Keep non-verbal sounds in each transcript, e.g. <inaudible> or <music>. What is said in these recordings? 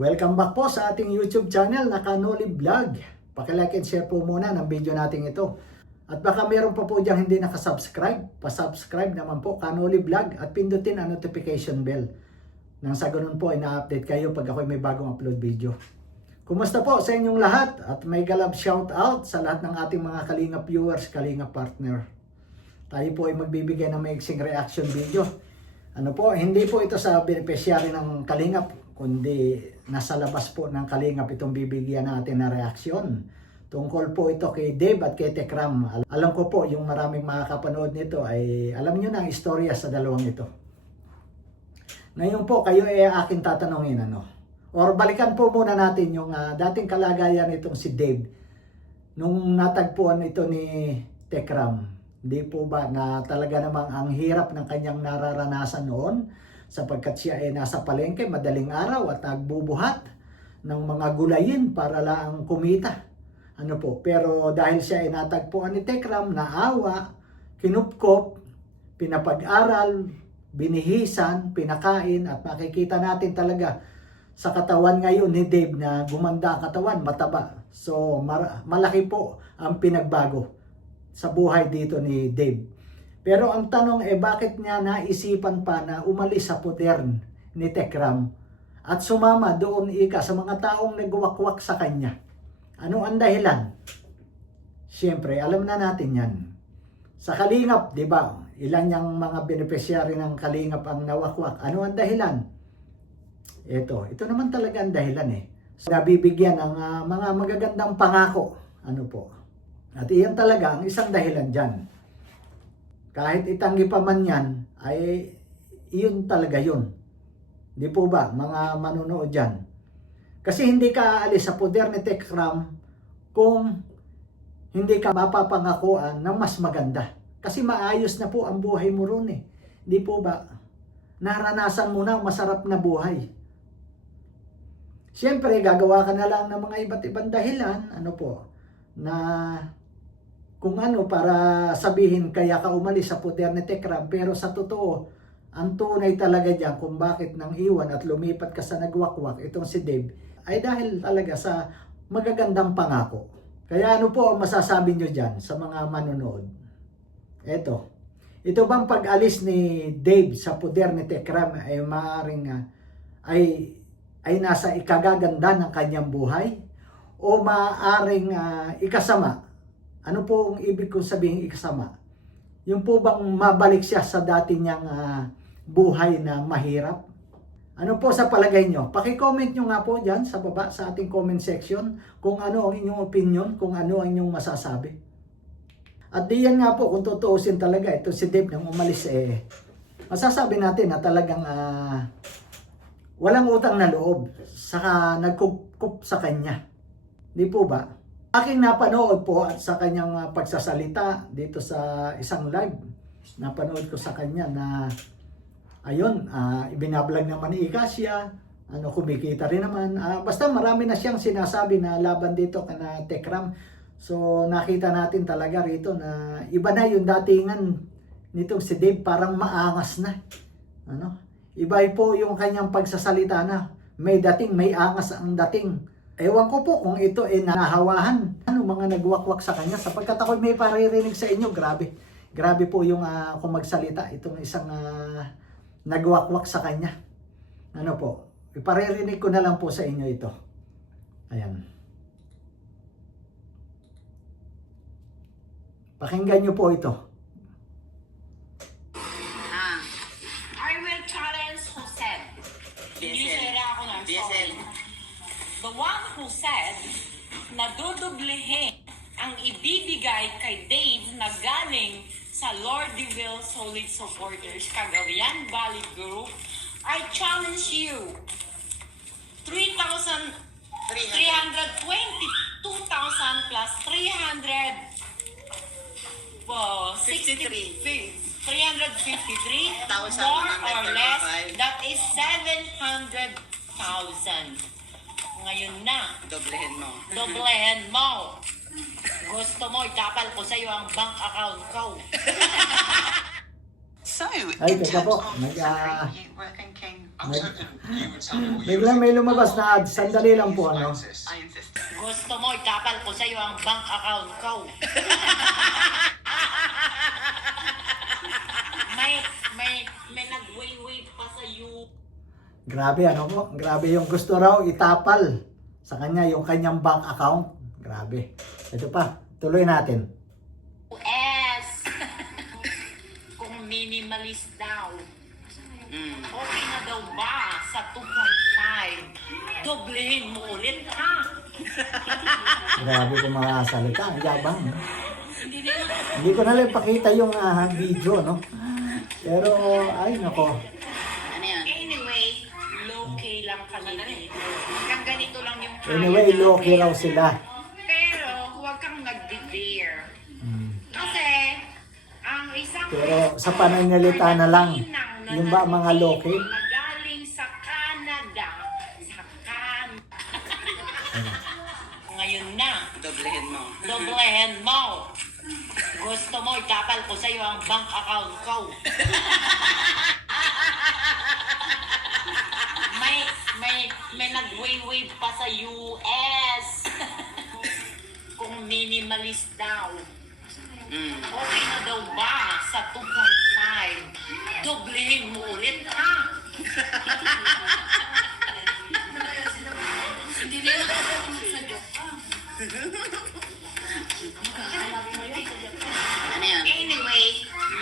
Welcome back po sa ating YouTube channel na Kanoli Vlog. Pakilike and share po muna ng video natin ito. At baka meron pa po diyang hindi nakasubscribe, pasubscribe naman po Kanoli Vlog at pindutin ang notification bell. Nang sa ganun po ay na-update kayo pag ako'y may bagong upload video. Kumusta po sa inyong lahat at may galab shout out sa lahat ng ating mga Kalinga viewers, Kalinga partner. Tayo po ay magbibigay ng maiksing reaction video. Ano po, hindi po ito sa beneficiary ng Kalingap, kundi nasa labas po ng Kalingap itong bibigyan natin na reaksyon. Tungkol po ito kay Dave at kay Tekram. Al- Alam ko po, yung maraming makakapanood nito ay alam nyo na ang istorya sa dalawang ito. Ngayon po, kayo ay akin tatanungin ano. Or balikan po muna natin yung ah, dating kalagayan nitong si Dave nung natagpuan ito ni Tekram. Di po ba na talaga namang ang hirap ng kanyang nararanasan noon sapagkat siya ay nasa palengke madaling araw at nagbubuhat ng mga gulayin para lang kumita. Ano po, pero dahil siya ay natagpuan ni Tekram, naawa, kinupkop, pinapag-aral, binihisan, pinakain at makikita natin talaga sa katawan ngayon ni Dave na gumanda katawan, mataba. So malaki po ang pinagbago sa buhay dito ni Dave. Pero ang tanong eh bakit niya naisipan pa na umalis sa poder ni Tekram at sumama doon ika sa mga taong nagwakwak sa kanya. Ano ang dahilan? Siyempre, alam na natin yan. Sa Kalingap, di ba? Ilan yung mga beneficiary ng Kalingap ang nawakwak. Ano ang dahilan? Ito, ito naman talaga ang dahilan eh. So, nabibigyan ng ah, mga magagandang pangako. Ano po? At iyan talaga ang isang dahilan dyan. Kahit itanggi pa man yan, ay iyon talaga yun. Di po ba, mga manunood dyan? Kasi hindi ka aalis sa poder ni Tekram kung hindi ka mapapangakuan ng mas maganda. Kasi maayos na po ang buhay mo ron eh. Di po ba? Naranasan mo na masarap na buhay. Siyempre, gagawa ka na lang ng mga iba't ibang dahilan, ano po, na kung ano para sabihin kaya ka umalis sa puter ni pero sa totoo ang tunay talaga diyan kung bakit nang iwan at lumipat ka sa nagwakwak itong si Dave ay dahil talaga sa magagandang pangako. Kaya ano po ang masasabi nyo dyan sa mga manonood? Eto. Ito bang pag-alis ni Dave sa puder ni Tekram ay maaaring ah, ay ay nasa ikagaganda ng kanyang buhay o maaaring ah, ikasama ano po ang ibig kong sabihin ikasama? Yung po bang mabalik siya sa dati niyang ah, buhay na mahirap? Ano po sa palagay nyo? Paki-comment nyo nga po dyan sa baba sa ating comment section kung ano ang inyong opinion, kung ano ang inyong masasabi. At diyan nga po kung tutuusin talaga ito si Dave nang umalis eh masasabi natin na talagang ah, walang utang na loob saka nagkukup sa kanya. Di po ba? Aking napanood po at sa kanyang uh, pagsasalita dito sa isang live, napanood ko sa kanya na ayun, uh, ibinablog naman ni Ikasia, ano, kumikita rin naman. Ah, basta marami na siyang sinasabi na laban dito kana Tekram. So nakita natin talaga rito na iba na yung datingan nitong si Dave parang maangas na. Ano? Iba po yung kanyang pagsasalita na may dating, may angas ang dating. Ewan ko po kung ito ay nahawahan. Ano mga nagwakwak sa kanya sapagkat ako may paririnig sa inyo. Grabe. Grabe po yung uh, kung magsalita itong isang uh, nagwakwak sa kanya. Ano po? Iparirinig ko na lang po sa inyo ito. Ayan. Pakinggan nyo po ito. Sa Lordville Solid Supporters. Cagayan Valley Group, I challenge you. 3,000 322,000 plus 300 oh, 53. 353 Thousand more naman, or less. That is 700,000 ngayon na. Doblehin mo. doblehin mo gusto mo ikapal ko sa iyo ang bank account ko So, Ay, in teka terms po, of nag, ah, salary, you work in King Biglang may lumabas na ad. Sandali lang po ano. Gusto mo, itapal ko sa'yo ang bank account ko. may, may, may nag-wait-wait pa sa'yo. Grabe ano po. Grabe yung gusto raw itapal sa kanya yung kanyang bank account. Grabe. Ito pa. Tuloy natin. US. <laughs> Kung minimalist daw. Okay na daw ba sa 2.5? Doblehin mo ulit ha. <laughs> Grabe yung mga salita. Ang yabang. no? Hindi ko na lang pakita yung ah, video, no? Pero, ay, nako. Anyway, low-key lang kami dito. Hanggang ganito lang yung Anyway, low-key raw sila. Pero sa pananalita na lang, yung ba mga low-key? Na galing sa Canada. Sa Can... <laughs> Ngayon na, Doblehin mo. doblehin mo. <laughs> Gusto mo, itapal ko sa'yo ang bank account ko. <laughs> may, may, may nag-wave-wave pa sa US. Kung minimalist daw. Mm. Okay na daw ba sa 2.5? Doblehin mo ulit, ha? Hindi na Ano yan? Anyway,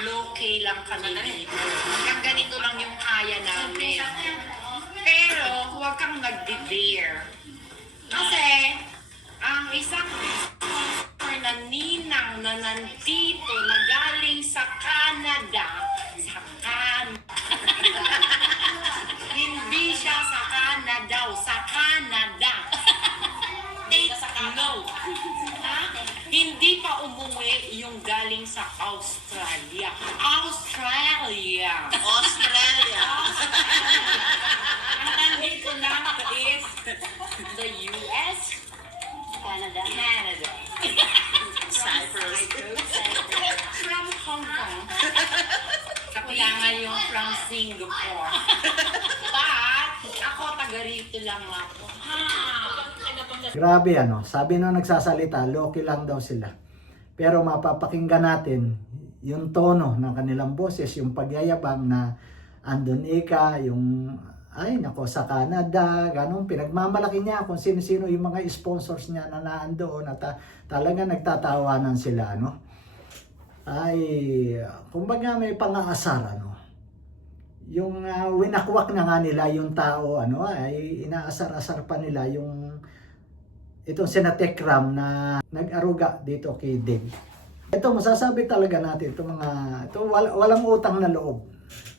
low-key lang kami dito. Hanggang ganito lang yung kaya namin. Pero, huwag kang nagdi-dare. Kasi, ang isang customer na na nandito na galing sa Canada, sa Can... <laughs> Hindi siya sa Canada, sa Canada. Take no. Ha? Hindi pa umuwi yung galing sa Australia. Australia. Australia. Ang nandito lang is the US, Canada, Canada. Cyprus. From Hong Kong. Kapilangan yung from Singapore. But, ako taga rito lang ako. Grabe ano, sabi nung nagsasalita, low-key lang daw sila. Pero mapapakinggan natin yung tono ng kanilang boses, yung pagyayabang na andun ika, yung ay nako sa Canada, ganun, pinagmamalaki niya kung sino-sino yung mga sponsors niya na naandoon at ta- talaga nagtatawanan sila, ano. Ay, kumbaga may pang-aasar, ano. Yung ah, winakwak na nga nila yung tao, ano, ay inaasar-asar pa nila yung itong sinatekram na nag-aruga dito kay Dave. Ito, masasabi talaga natin, ito mga, ito wal- walang utang na loob.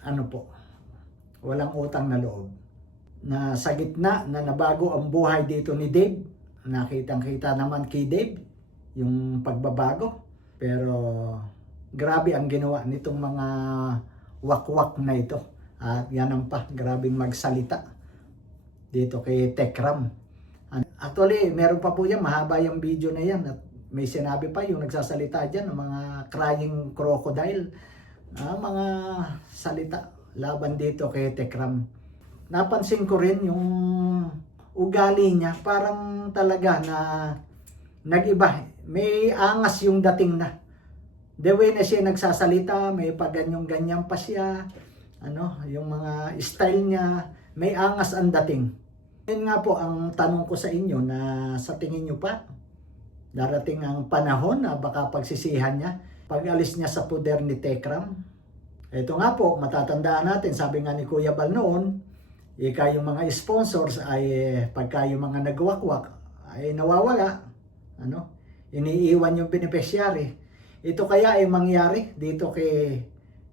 Ano po? Walang utang na loob. Na sa gitna na nabago ang buhay dito ni Dave, nakitang kita naman kay Dave, yung pagbabago. Pero, grabe ang ginawa nitong mga wakwak na ito. At yan ang pa, grabing magsalita dito kay Tekram. Actually, meron pa po yan, mahaba yung video na yan. At may sinabi pa yung nagsasalita dyan, ng mga crying crocodile. Ah, mga salita laban dito kay Tekram. Napansin ko rin yung ugali niya, parang talaga na nag-iba. May angas yung dating na. The way na siya nagsasalita, may paganyong-ganyan pa siya. Ano, yung mga style niya, may angas ang dating. Yun nga po ang tanong ko sa inyo na sa tingin nyo pa, darating ang panahon na baka pagsisihan niya, pag alis niya sa puder ni Tekram. Ito nga po, matatandaan natin, sabi nga ni Kuya Bal noon, ika yung mga sponsors ay eh, pagka yung mga nagwakwak ay nawawala, ano, iniiwan yung beneficiary. Ito kaya ay mangyari dito kay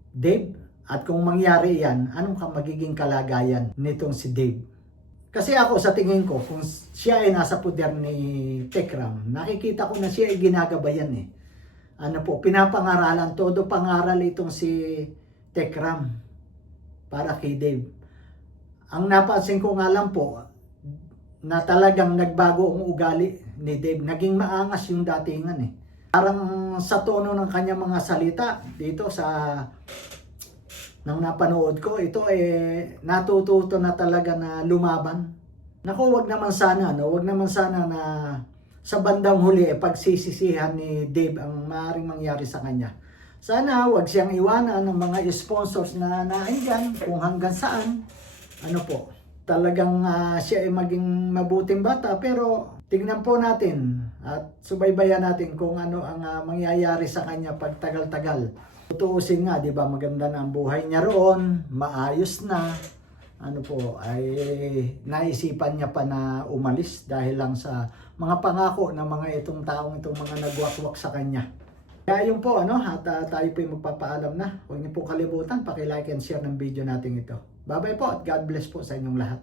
Dave at kung mangyari yan, anong ka magiging kalagayan nitong si Dave? Kasi ako sa tingin ko, kung siya ay nasa puder ni Tekram, nakikita ko na siya ay ginagabayan eh. Ano po, pinapangaralan, todo pangaral itong si Tekram para kay Dave. Ang napansin ko nga lang po, na talagang nagbago ang ugali ni Dave. Naging maangas yung datingan eh. Parang sa tono ng kanyang mga salita dito sa nang napanood ko, ito eh natututo na talaga na lumaban. Naku, wag naman sana, no? Wag naman sana na sa bandang huli eh, pagsisisihan ni Dave ang maaaring mangyari sa kanya. Sana wag siyang iwanan ng mga sponsors na naandyan kung hanggang saan. Ano po, talagang ah, siya ay maging mabuting bata pero tingnan po natin at subaybayan natin kung ano ang ah, mangyayari sa kanya pag tagal-tagal. Tutuusin nga, di ba, maganda na ang buhay niya roon, maayos na, ano po, ay naisipan niya pa na umalis dahil lang sa mga pangako ng mga itong taong itong mga nagwakwak sa kanya. Kaya yun po, ano, at ah, tayo po yung magpapaalam na. Huwag niyo po kalimutan, paki-like and share ng video natin ito. Bye-bye po at God bless po sa inyong lahat.